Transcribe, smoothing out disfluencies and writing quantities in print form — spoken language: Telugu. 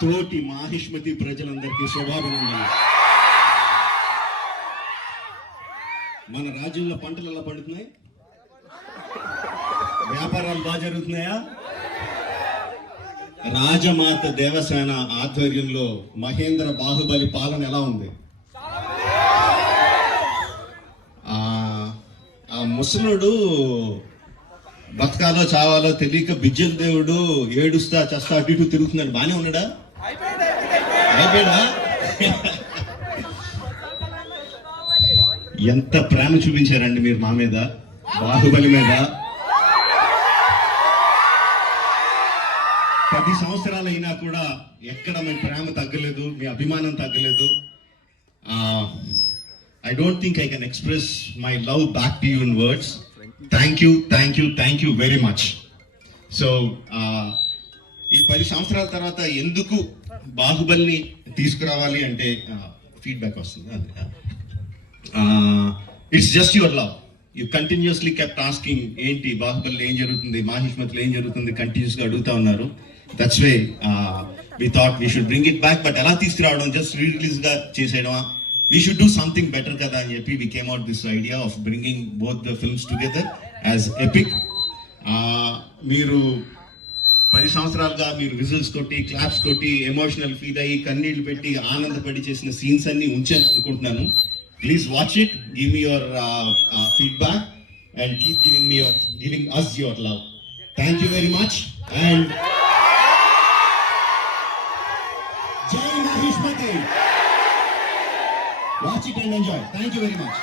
తోటి మాహిష్మతి ప్రజలందరికీ శుభాభినందనలు. మన రాజ్యంలో పంటలు ఎలా పండుతున్నాయి? వ్యాపారాలు బాగా జరుగుతున్నాయా? రాజమాత దేవసేన ఆధ్వర్యంలో మహేంద్ర బాహుబలి పాలన ఎలా ఉంది? ఆ ముసలుడు బతకాలో చావాలో తెలియక బిజ్జల దేవుడు ఏడుస్తా చస్తా అటు ఇటు తిరుగుతున్నాడు. బానే ఉన్నాడా? అయిపోయాడా? ఎంత ప్రేమ చూపించారండి మీరు మా మీద, బాహుబలి మీద. 10 సంవత్సరాలు అయినా కూడా ఎక్కడ మీ ప్రేమ తగ్గలేదు, మీ అభిమానం తగ్గలేదు. I don't think I can express my love back to you in words. Thank you very much. So, ఈ 10 సంవత్సరాల తర్వాత ఎందుకు బాహుబలిని తీసుకురావాలి అంటే ఫీడ్బ్యాక్ వస్తుంది. It's just your love. You continuously kept asking ఏంటి బాహుబలిలో ఏం జరుగుతుంది, మాహిష్మతిలో ఏం జరుగుతుంది, కంటిన్యూస్గా అడుగుతా ఉన్నారు. That's way we thought we should bring it back. But ఎలా తీసుకురావడం, జస్ట్ రిలీజ్గా చేసేయడమా? We should do something better kada అని చెప్పి we came out this idea of bringing both the films together as epic. మీరు 10 సంవత్సరాలుగా మీరు విజిల్స్ కొట్టి, క్లాప్స్ కొట్టి, ఎమోషనల్ ఫీల్ అయ్యి, కన్నీళ్లు పెట్టి, ఆనందపడి చేసిన సీన్స్ అన్ని ఉంచాను అనుకుంటున్నాను. Please watch it, give me your feedback and keep giving us your love. Thank you very much and Jai Mahishmati. Watch it and enjoy. Thank you very much.